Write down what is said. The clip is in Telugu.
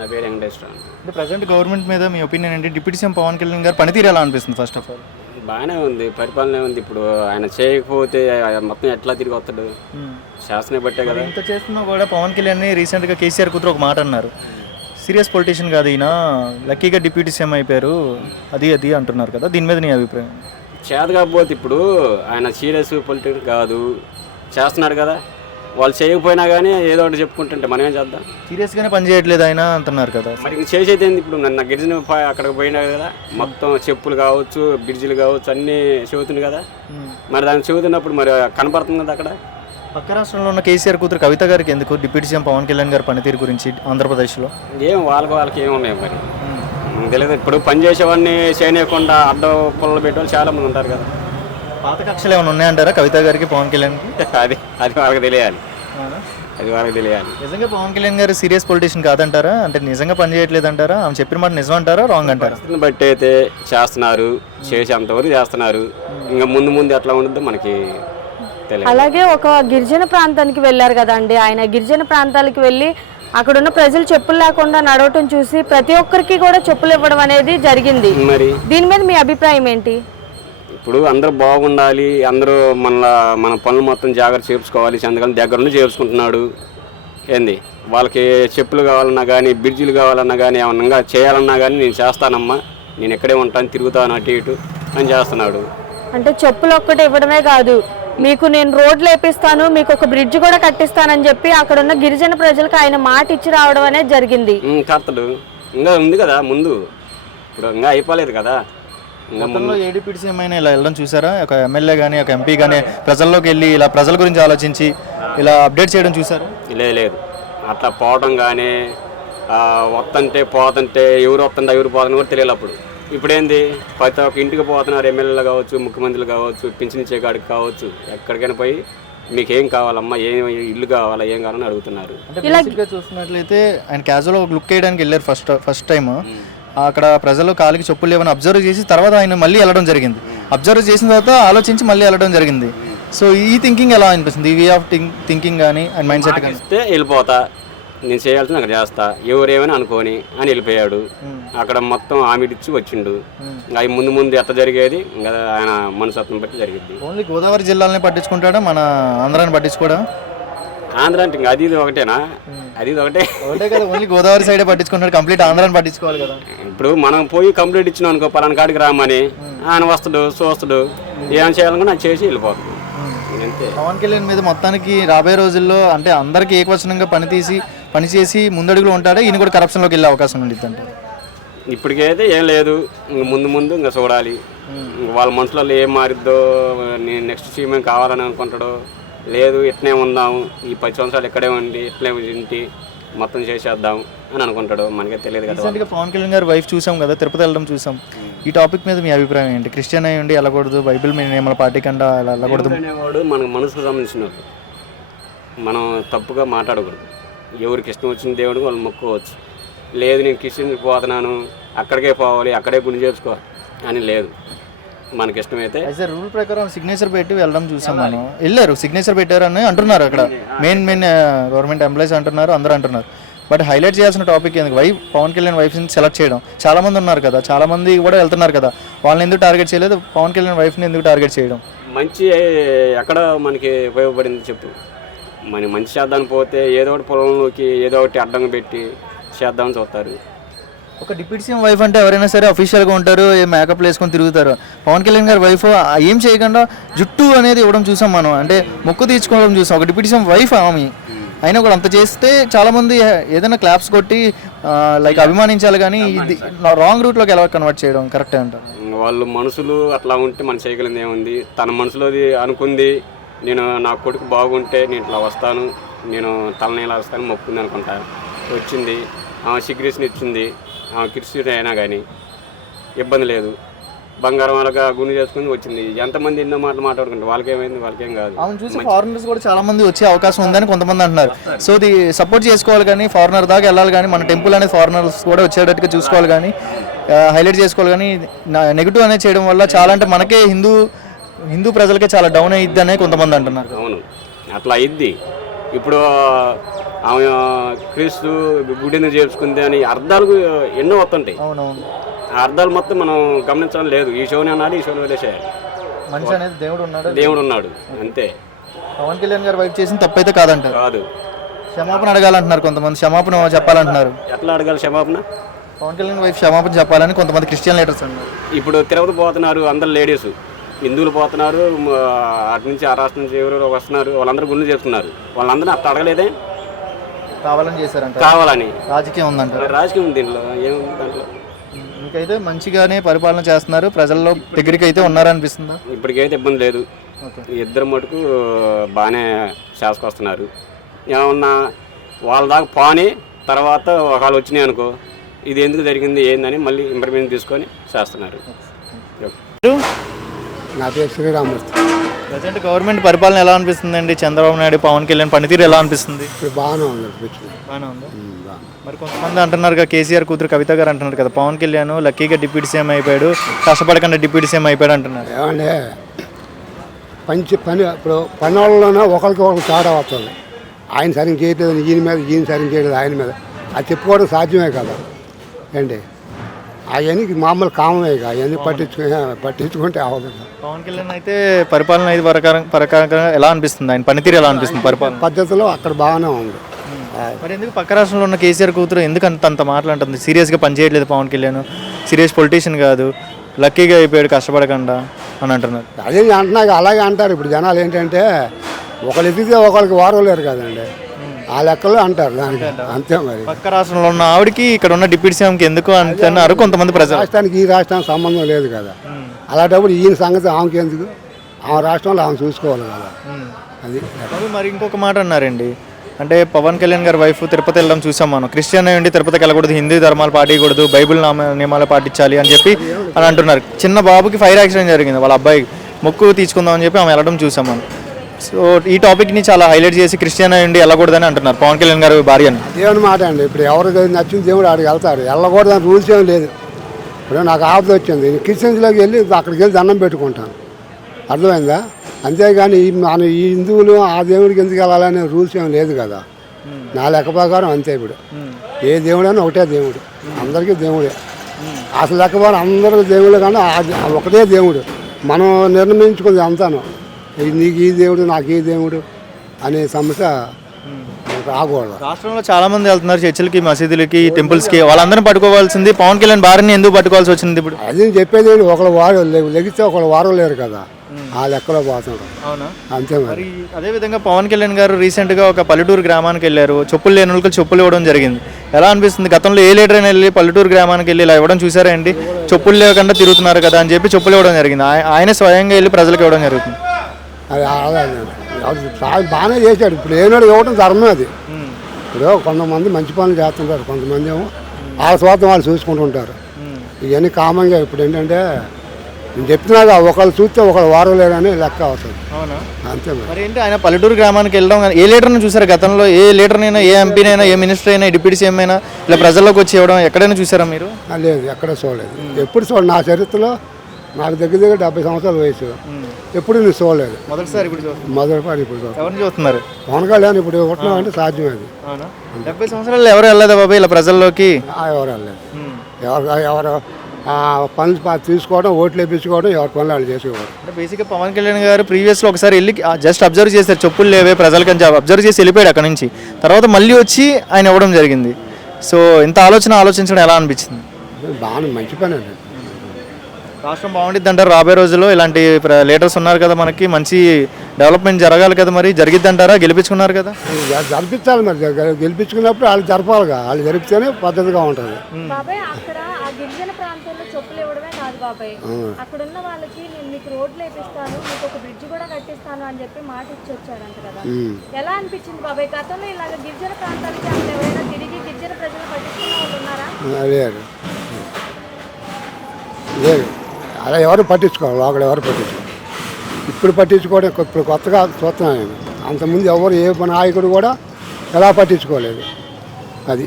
నా పేరు వెంకటేశ్వర. అంటే ప్రజెంట్ గవర్నమెంట్ మీద మీ ఒపీనియన్ ఏంటి? డిప్యూటీ సీఎం పవన్ కళ్యాణ్ గారు పనితీరు ఎలా అనిపిస్తుంది? ఫస్ట్ ఆఫ్ ఆల్ బాగానే ఉంది, పరిపాలన ఉంది. ఇప్పుడు ఆయన చేయకపోతే మొత్తం ఎట్లా తిరిగి వస్తాడు? శాసనం బట్టే కదా. ఇంత చేస్తున్నా కూడా పవన్ కళ్యాణ్ రీసెంట్గా కేసీఆర్ కూతురు ఒక మాట అన్నారు, సీరియస్ పొలిటీషియన్ కాదు ఈయన, లక్కీగా డిప్యూటీ సీఎం అయిపోయారు అది అంటున్నారు కదా, దీని మీద నీ అభిప్రాయం? చేత కాకపోతే ఇప్పుడు ఆయన సీరియస్ పొలిటికల్ కాదు, చేస్తున్నాడు కదా. వాళ్ళు చేయకపోయినా కానీ ఏదో ఒకటి చెప్పుకుంటుంటే మనం ఏం చేద్దాం? సీరియస్గానే పని చేయట్లేదు ఆయన అంటున్నారు కదా. మరి చేసేది ఏంది? ఇప్పుడు నన్ను గిరిజన అక్కడికి పోయినా కదా, మొత్తం చెప్పులు కావచ్చు, బ్రిడ్జిలు కావచ్చు, అన్నీ చెబుతుంది కదా. మరి దాన్ని చెబుతున్నప్పుడు మరి కనపడుతుంది కదా అక్కడ. పక్క రాష్ట్రంలో ఉన్న కేసీఆర్ కూతురు కవిత గారికి ఎందుకు డిప్యూటీ సీఎం పవన్ కళ్యాణ్ గారి పనితీరు గురించి ఆంధ్రప్రదేశ్లో ఏం వాళ్ళకి ఏమున్నాయి మరి తెలియదు. ఇప్పుడు పని చేసేవాడిని చేయనీయకుండా అడ్డం పొలాలు పెట్టేవాళ్ళు చాలా మంది ఉంటారు కదా. పాత కక్షలు ఏమైనా ఉన్నాయంటారా కవిత గారికి పవన్ కళ్యాణ్కి? అది వాళ్ళకి తెలియాలి, నిజంగా పవన్ కళ్యాణ్ గారు సీరియస్ పొలిటీషియన్ కాదంటారా? అంటే నిజంగా పని చేయట్లేదు అంటారా? ఆమె చెప్పిన మాట నిజం అంటారా, రాంగ్ అంటారా? బట్టి అయితే చేస్తున్నారు, చేసేంతవరకు చేస్తున్నారు. ఇంకా ముందు ఎట్లా ఉండదు మనకి తెలియదు. అలాగే ఒక గిరిజన ప్రాంతానికి వెళ్ళారు కదండి ఆయన. గిరిజన ప్రాంతాలకు వెళ్ళి అక్కడున్న ప్రజలు చెప్పులు లేకుండా నడవటం చూసి ప్రతి ఒక్కరికి కూడా చెప్పులు ఇవ్వడం అనేది జరిగింది. మరి దీని మీద మీ అభిప్రాయం ఏంటి? ఇప్పుడు అందరూ బాగుండాలి, అందరూ మన పనులు మొత్తం జాగ్రత్త చేర్చుకోవాలి. చంద్రకాలం దగ్గర నుండి చేర్చుకుంటున్నాడు. ఏంది వాళ్ళకి చెప్పులు కావాలన్నా కానీ, బ్రిడ్జిలు కావాలన్నా కానీ, ఏమన్నా చేయాలన్నా కానీ నేను చేస్తానమ్మా, నేను ఎక్కడే ఉంటాను, తిరుగుతాను అటు ఇటు అని చేస్తున్నాడు. అంటే చెప్పులు ఒక్కటి ఇవ్వడమే కాదు, మీకు నేను రోడ్లు వేపిస్తాను, మీకు ఒక బ్రిడ్జ్ కూడా కట్టిస్తానని చెప్పి అక్కడ ఉన్న గిరిజన ప్రజలకు ఆయన మాట ఇచ్చి రావడం అనేది జరిగింది. కర్తడు ఇంకా ఉంది కదా ముందు, ఇప్పుడు ఇంకా అయిపోలేదు కదా. గతంలో ఏ డిప్యూటీ సీఎం అయినా ఇలా వెళ్ళడం చూసారా? ఒక ఎమ్మెల్యే కానీ ఒక ఎంపీ కానీ ప్రజల్లోకి వెళ్ళి ఇలా ప్రజల గురించి ఆలోచించి ఇలా అప్డేట్ చేయడం చూసారు? లేదు, అట్లా పోవడం కానీ వస్తుంటే పోతుంటే ఎవరు వస్తుంటే ఎవరు పోతుంటే కూడా తెలియాలి. అప్పుడు ఇప్పుడేంది ప్రతి ఒక్క ఇంటికి పోతున్నారు, ఎమ్మెల్యేలు కావచ్చు, ముఖ్యమంత్రులు కావచ్చు, పింఛన్ ఇచ్చే కాడికి కావచ్చు, ఎక్కడికైనా పోయి మీకు ఏం కావాలమ్మా, ఏం ఇల్లు కావాలా, ఏం కావాలని అడుగుతున్నారు. అంటే చూస్తున్నట్లయితే ఆయన క్యాజువల్ ఒక లుక్ వేయడానికి వెళ్ళారు ఫస్ట్ టైం. అక్కడ ప్రజలు కాలికి చెప్పులు లేవని అబ్జర్వ్ చేసి తర్వాత ఆయన మళ్ళీ వెళ్ళడం జరిగింది. అబ్జర్వ్ చేసిన తర్వాత ఆలోచించి మళ్ళీ వెళ్ళడం జరిగింది. సో ఈ థింకింగ్ ఎలా అనిపిస్తుంది? ఈ వే ఆఫ్ థింకింగ్ కానీ అండ్ మైండ్ సెట్ కానీ ఇస్తే వెళ్ళిపోతా, నేను చేయాల్సింది అక్కడ చేస్తా, ఎవరేమైనా అనుకోని అని వెళ్ళిపోయాడు. అక్కడ మొత్తం ఆమెడిచ్చి వచ్చిండు. అవి ముందు ఎట్లా జరిగేది ఇంకా ఆయన మనసత్వం బట్టి జరిగింది. ఓన్లీ గోదావరి జిల్లాలని పట్టించుకుంటాడా, మన ఆంధ్రాని పట్టించుకోడా? ఆంధ్ర అంటే ఇంకా అది ఒకటేనా? అది ఒకటే కదా, ఓన్లీ గోదావరి సైడే పట్టించుకుంటాడు, కంప్లీట్ ఆంధ్రాని పట్టించుకోవాలి కదా. ఇప్పుడు మనం పోయి కంప్లీట్ ఇచ్చినాం అనుకో, పలానా కాడికి రామని ఆయన వస్తాడు, చూస్తాడు, ఏం చేయాలనుకున్నా అది చేసి వెళ్ళిపోతాడు. పవన్ కళ్యాణ్ మీద మొత్తానికి రాబోయే రోజుల్లో అంటే అందరికీ ఏకవచనంగా పనిచేసి ముందడుగులో ఉంటాడే, ఈయన కూడా కరప్షన్లోకి వెళ్ళే అవకాశం ఉండిద్ది అంటే? ఇప్పటికైతే ఏం లేదు, ఇంక ముందు ఇంకా చూడాలి. వాళ్ళ మనసులలో ఏం మారిద్దో, నేను నెక్స్ట్ సీఎం కావాలని అనుకుంటాడో, లేదు ఇట్నే ఉందాము, ఈ 10 సంవత్సరాలు ఇక్కడే ఉండి ఇట్లే ఇంటి మొత్తం చేసేద్దాం అని అనుకుంటాడు. మనకే తెలియదు కదా. రీసెంట్గా పవన్ కళ్యాణ్ గారు వైఫ్ చూసాం కదా, తిరుపతి వెళ్ళడం చూసాం. ఈ టాపిక్ మీద మీ అభిప్రాయం ఏంటి? క్రిస్టియన్ అయ్యి ఉండి వెళ్ళకూడదు, బైబిల్ మీద నియమాల పార్టీ కంటే అలా వెళ్ళకూడదు అనేవాడు మనకు మనసుకు సంబంధించిన వాడు. మనం తప్పుగా మాట్లాడకూడదు. ఎవరికి ఇష్టం వచ్చిన దేవుడికి వాళ్ళు మొక్కుకోవచ్చు. లేదు నేను క్రిస్టియన్కి పోతున్నాను, అక్కడికే పోవాలి, అక్కడే గుండె చేసుకోవాలి అని లేదు. మనకి ఇష్టమైతే యాజ్ ఎ రూల్ ప్రకారం సిగ్నేచర్ పెట్టి వెళ్ళడం చూసాం. మనం వెళ్ళారు, సిగ్నేచర్ పెట్టారు అని అంటున్నారు. అక్కడ మెయిన్ గవర్నమెంట్ ఎంప్లాయీస్ అంటున్నారు, అందరూ అంటున్నారు. బట్ హైలైట్ చేయాల్సిన టాపిక్ ఎందుకు? పవన్ కళ్యాణ్ వైఫ్ని సెలెక్ట్ చేయడం. చాలా మంది ఉన్నారు కదా, చాలా మంది కూడా వెళ్తున్నారు కదా, వాళ్ళని ఎందుకు టార్గెట్ చేయలేదు? పవన్ కళ్యాణ్ వైఫ్ని ఎందుకు టార్గెట్ చేయడం? మంచి ఎక్కడ మనకి ఉపయోగపడింది చెప్పు? మన మంచి చేద్దామని పోతే ఏదో ఒకటి పొలంలోకి ఏదో ఒకటి అడ్డంగా పెట్టి చేద్దామని చూస్తారు. ఒక డిప్యూటీ సీఎం వైఫ్ అంటే ఎవరైనా సరే అఫీషియల్గా ఉంటారు, ఏ మేకప్ వేసుకొని తిరుగుతారు. పవన్ కళ్యాణ్ గారి వైఫ్ ఏం చేయకుండా జుట్టు అనేది ఇవ్వడం చూసాం మనం, అంటే మొక్కు తీర్చుకోవడం చూసాం. ఒక డిప్యూటీ సీఎం వైఫ్ ఆమె అయినా కూడా అంత చేస్తే చాలామంది ఏదైనా క్లాప్స్ కొట్టి లైక్ అభిమానించాలి, కానీ ఇది రాంగ్ రూట్లోకి ఎలా కన్వర్ట్ చేయడం కరెక్టే అంటారు? వాళ్ళు మనసులు అట్లా ఉంటే మన చేయగలిగింది ఏముంది? తన మనసులోది అనుకుంది, నేను నా కొడుకు బాగుంటే నేను ఇట్లా వస్తాను, నేను తలనేలా వస్తాను మొక్కుంది అనుకుంటా. వచ్చింది, సిగ్నేచర్ ఇచ్చింది, క్రిస్టియన్ అయినా కానీ ఇబ్బంది లేదు. బంగారం వాళ్ళగా గుండె చేసుకుని వచ్చింది. ఎంతమంది ఎన్నో మాటలు మాట్లాడుకుంటారు, వాళ్ళకేమైంది? వాళ్ళకేం కాదు. అవును, చూసి ఫారినర్స్ కూడా చాలా మంది వచ్చే అవకాశం ఉందని కొంతమంది అంటున్నారు. సో ఇది సపోర్ట్ చేసుకోవాలి, కానీ ఫారినర్ దాకా వెళ్ళాలి, కానీ మన టెంపుల్ అనేది ఫారినర్స్ కూడా వచ్చేటట్టుగా చూసుకోవాలి, కానీ హైలైట్ చేసుకోవాలి. కానీ నెగిటివ్ అనేది చేయడం వల్ల చాలా అంటే మనకే హిందూ ప్రజలకే చాలా డౌన్ అయ్యిద్ది అనే కొంతమంది అంటున్నారు. అవును, అట్లా అయ్యిద్ది. ఇప్పుడు ఆమె క్రీస్తు గుడిని చేర్చుకుంది అని అర్థాలు ఎన్నో వస్తుంటాయి. అవునవును. ఆ అర్థాలు మొత్తం మనం గమనించడం లేదు. ఈ షోని అన్నాడు, ఈ షోని వదిలేసేయాలి. మనిషి అనేది దేవుడు ఉన్నాడు, దేవుడు ఉన్నాడు అంతే. పవన్ కళ్యాణ్ గారు వైఫ్ చేసిన తప్పైతే కాదంటారు. కాదు. క్షమాపణ అడగాలంటున్నారు కొంతమంది, క్షమాపణ చెప్పాలంటున్నారు. ఎట్లా అడగాలి క్షమాపణ? పవన్ కళ్యాణ్ వైఫ్ క్షమాపణ చెప్పాలని కొంతమంది క్రిస్టియన్ లీడర్స్ అన్నారు. ఇప్పుడు తిరుపతి పోతున్నారు అందరు లేడీస్, హిందువులు పోతున్నారు, అటు నుంచి ఆ రాష్ట్రం నుంచి ఎవరెవరు వస్తున్నారు, వాళ్ళందరూ గుండె చేస్తున్నారు. వాళ్ళందరూ అట్లా అడగలేదే, కావాలని చేశారంట. కావాలని రాజకీయం ఉందంట. రాజకీయం ఉంది దీంట్లో, ఏముంది దాంట్లో? మీకైతే మంచిగానే పరిపాలన చేస్తున్నారు, ప్రజల్లో దగ్గరికి అయితే ఉన్నారనిపిస్తుందా? ఇప్పటికైతే ఇబ్బంది లేదు. ఇద్దరు మటుకు బాగానే చేసుకొస్తున్నారు. ఏమన్నా వాళ్ళ దాకా పోని తర్వాత ఒకళ్ళు వచ్చినాయి అనుకో, ఇది ఎందుకు జరిగింది ఏందని మళ్ళీ ఇన్ఫర్మేషన్ తీసుకొని చేస్తున్నారు. నా పేరు శ్రీరామూర్తి. ప్రజెంట్ గవర్నమెంట్ పరిపాలన ఎలా అనిపిస్తుందండి? చంద్రబాబు నాయుడు, పవన్ కళ్యాణ్ పనితీరు ఎలా అనిపిస్తుంది? ఇప్పుడు బాగానే ఉంది. బాగానే ఉందా? మరి కొంతమంది అంటున్నారు కదా, కేసీఆర్ కూతురు కవిత గారు అంటున్నారు కదా, పవన్ కళ్యాణ్ లక్కీగా డిప్యూటీ సీఎం అయిపోయాడు, కష్టపడకుండా డిప్యూటీ సీఎం అయిపోయాడు అంటున్నారు. ఏమంటే పని ఇప్పుడు పని వాళ్ళలోనే ఒకరికి ఒకరికి తేడా వస్తుంది. ఆయన సరిగ్గా చేయట్లేదు ఈయన మీద, ఈయన సరిగ్గా చేయలేదు ఆయన మీద, అది చెప్పుకోవడం సాధ్యమే కదా ఏంటి. అవన్నీ మామూలు కామమే, అవన్నీ పట్టించుకుంటే అవ్వదు. పవన్ కళ్యాణ్ అయితే పరిపాలన ఇది ప్రకారంగా ఎలా అనిపిస్తుంది? ఆయన పనితీరు ఎలా అనిపిస్తుంది? పరిపాలన పద్ధతిలో అక్కడ బాగానే ఉంది. మరి ఎందుకు పక్క రాష్ట్రంలో ఉన్న కేసీఆర్ కూతురు ఎందుకు అంత మాట్లాడుతుంది? సీరియస్గా పనిచేయట్లేదు పవన్ కళ్యాణ్, సీరియస్ పొలిటీషియన్ కాదు, లక్కీగా అయిపోయాడు కష్టపడకుండా అని అంటున్నారు. అదే అంటున్నా, అలాగే అంటారు. ఇప్పుడు జనాలు ఏంటంటే ఒకళ్ళు ఎదిగితే ఒకరికి వారం లేరు కదండి, ఆ లెక్కలో అంటారు దానికి, అంతే. మరి పక్క రాష్ట్రంలో ఉన్న ఆవిడకి ఇక్కడ ఉన్న డిప్యూటీ సీఎంకి ఎందుకు అంటున్నారు కొంతమంది ప్రజలు. రాష్ట్రానికి ఈ రాష్ట్రానికి సంబంధం లేదు కదా, అలాంటప్పుడు ఈయన సంగతి ఆమెకి ఎందుకు? ఆమె రాష్ట్రంలో ఆమె చూసుకోవాలి కదా. అది మరి ఇంకొక మాట అన్నారండి, అంటే పవన్ కళ్యాణ్ గారి వైఫ్ తిరుపతి వెళ్ళడం చూసాం మనం. క్రిస్టియన్ అయ్యండి తిరుపతికి వెళ్ళకూడదు, హిందూ ధర్మాలు పాటించకూడదు, బైబిల్ నియమాలు పాటించాలి అని చెప్పి అని అంటున్నారు. చిన్న బాబుకి ఫైర్ యాక్సిడెంట్ జరిగింది, వాళ్ళ అబ్బాయి మొక్కు తీర్చుకుందామని చెప్పి ఆమె వెళ్ళడం చూసాం మనం. సో ఈ టాపిక్ని చాలా హైలైట్ చేసి క్రిస్టియన్ అయ్యండి వెళ్ళకూడదని అంటున్నారు పవన్ కళ్యాణ్ గారి భార్యని. దేవుని మాట అండి. ఇప్పుడు ఎవరికి నచ్చిన దేవుడు ఆడికి వెళ్తారు, వెళ్ళకూడదని రూల్స్ ఏం లేదు. ఇప్పుడు నాకు ఆపద వచ్చింది, క్రిస్టియన్స్లోకి వెళ్ళి అక్కడికి వెళ్ళి దండం పెట్టుకుంటాను, అర్థమైందా? అంతేగాని మన ఈ హిందువులు ఆ దేవుడికి ఎందుకు వెళ్ళాలనే రూల్స్ ఏం లేదు కదా. నా లెక్క ప్రకారం అంతే. ఇప్పుడు ఏ దేవుడైనా ఒకటే దేవుడు, అందరికీ దేవుడే. అసలు లెక్క ప్రకారం అందరూ దేవుడు, కానీ ఒకటే దేవుడు. మనం నిర్ణయించుకుంది అంతాను, నీకు ఈ దేవుడు నాకు ఈ దేవుడు అనే సమస్య రాకూడదు. రాష్ట్రంలో చాలా మంది వెళ్తున్నారు చర్చిలకి, మసీదులకి, టెంపుల్స్కి, వాళ్ళందరినీ పట్టుకోవాల్సింది పవన్ కళ్యాణ్ భార్యని ఎందుకు పట్టుకోవాల్సి వచ్చింది? ఇప్పుడు అది చెప్పేది ఒకళ్ళు వారు లెగిస్తే ఒకళ్ళు వారం లేరు కదా, ఆ లెక్కలో పోతాడు. అవునా? అంతే. మరి అదేవిధంగా పవన్ కళ్యాణ్ గారు రీసెంట్గా ఒక పల్లెటూరు గ్రామానికి వెళ్ళారు, చెప్పులు లేని వాళ్ళకి చెప్పులు ఇవ్వడం జరిగింది. ఎలా అనిపిస్తుంది? గతంలో ఏ లీడర్ అయినా వెళ్ళి పల్లెటూరు గ్రామానికి వెళ్ళి ఇలా ఇవ్వడం చూసారా అండి? చెప్పులు లేకుండా తిరుగుతున్నారు కదా అని చెప్పి చెప్పులు ఇవ్వడం జరిగింది. ఆయన స్వయంగా వెళ్ళి ప్రజలకు ఇవ్వడం జరుగుతుంది. అది బాగానే చేశాడు. ఇప్పుడు ఏనాడు ఇవ్వడం ధర్మం అది. ఇప్పుడు కొంతమంది మంచి పనులు చేస్తుంటారు, కొంతమంది ఏమో వాళ్ళ స్వార్థం వాళ్ళు చూసుకుంటూ ఉంటారు. ఇవన్నీ కామన్గా ఇప్పుడు ఏంటంటే నేను చెప్తున్నాగా, ఒకళ్ళు చూస్తే ఒకళ్ళు వారం లేరని లెక్క అవుతుంది. అవునా? అంతే. మరి ఏంటి ఆయన పల్లెటూరు గ్రామానికి వెళ్ళడం? ఏ లీడర్ని చూసారు గతంలో? ఏ లీడర్నైనా, ఏ ఎంపీనైనా, ఏ మినిస్టర్ అయినా, డిప్యూటీ సీఎం అయినా ఇలా ప్రజల్లోకి వచ్చి ఇవ్వడం ఎక్కడైనా చూసారా మీరు? లేదు, ఎక్కడ చూడలేదు. ఎప్పుడు నా చరిత్రలో నాకు దగ్గర 70 సంవత్సరాల వయసు, ఎప్పుడు నేను చూడలేదు. మొదటిసారి ఇప్పుడు ఎవరిని చూస్తున్నారు? పవన్ కళ్యాణ్ ఇప్పుడు ఇవ్వటం అంటే సాధ్యమేది. 70 సంవత్సరాలు ఎవరు వెళ్ళలేదా బాబు ఇలా ప్రజల్లోకి? ఎవరు వెళ్ళలేదు. ఎవరు పనులు తీసుకోవడం, ఓట్లు వేయించుకోవడం, ఎవరి పనులు వాళ్ళు చేసుకోవడం. అంటే బేసిక్గా పవన్ కళ్యాణ్ గారు ప్రీవియస్లో ఒకసారి వెళ్ళి జస్ట్ అబ్జర్వ్ చేశారు, చెప్పులు లేవే ప్రజలకని అబ్జర్వ్ చేసి వెళ్ళిపోయాడు అక్కడ నుంచి. తర్వాత మళ్ళీ వచ్చి ఆయన ఇవ్వడం జరిగింది. సో ఇంత ఆలోచించడం ఎలా అనిపించింది? బాగా మంచి పని అండి. రాష్ట్రం బాగుండిద్ది అంటారు రాబోయే రోజుల్లో? ఇలాంటి లీడర్స్ ఉన్నారు కదా, మనకి మంచి డెవలప్మెంట్ జరగాలి కదా, మరి జరిగిద్ది అంటారా? గెలిపించుకున్నారు కదా, జరిపించాలి. మరి గెలిపించుకున్నప్పుడు వాళ్ళు జరపాలిగా, వాళ్ళు జరిపితేనే పద్ధతిగా ఉంటుంది. బాబాయ్ అక్కడ ఆ గిరిజన ప్రాంతంలో చెప్పులు ఇవ్వడమే కాదు బాబాయ్, అక్కడ ఉన్న వాళ్ళకి నేను మీకు రోడ్లు వేపిస్తాను, మీకు ఒక బ్రిడ్జ్ కూడా కట్టిస్తాను అని చెప్పి మాట ఇచ్చి వచ్చారంట కదా. ఎలా అనిపించింది బాబాయ్? గతంలో ఇలాగ గిరిజన ప్రాంతాలకి అసలు ఎవరైనా తిరిగి గిరిజన ప్రజలు పట్టించుకున్న వాళ్ళు ఉన్నారా? లేదు, అలా ఎవరు పట్టించుకోవాలి, అక్కడ ఎవరు పట్టించుకోవాలి. ఇప్పుడు పట్టించుకోవడం ఇప్పుడు కొత్తగా చూస్తున్నాను నేను. అంతకుముందు ఎవరు ఏ నాయకుడు కూడా ఎలా పట్టించుకోలేదు. అది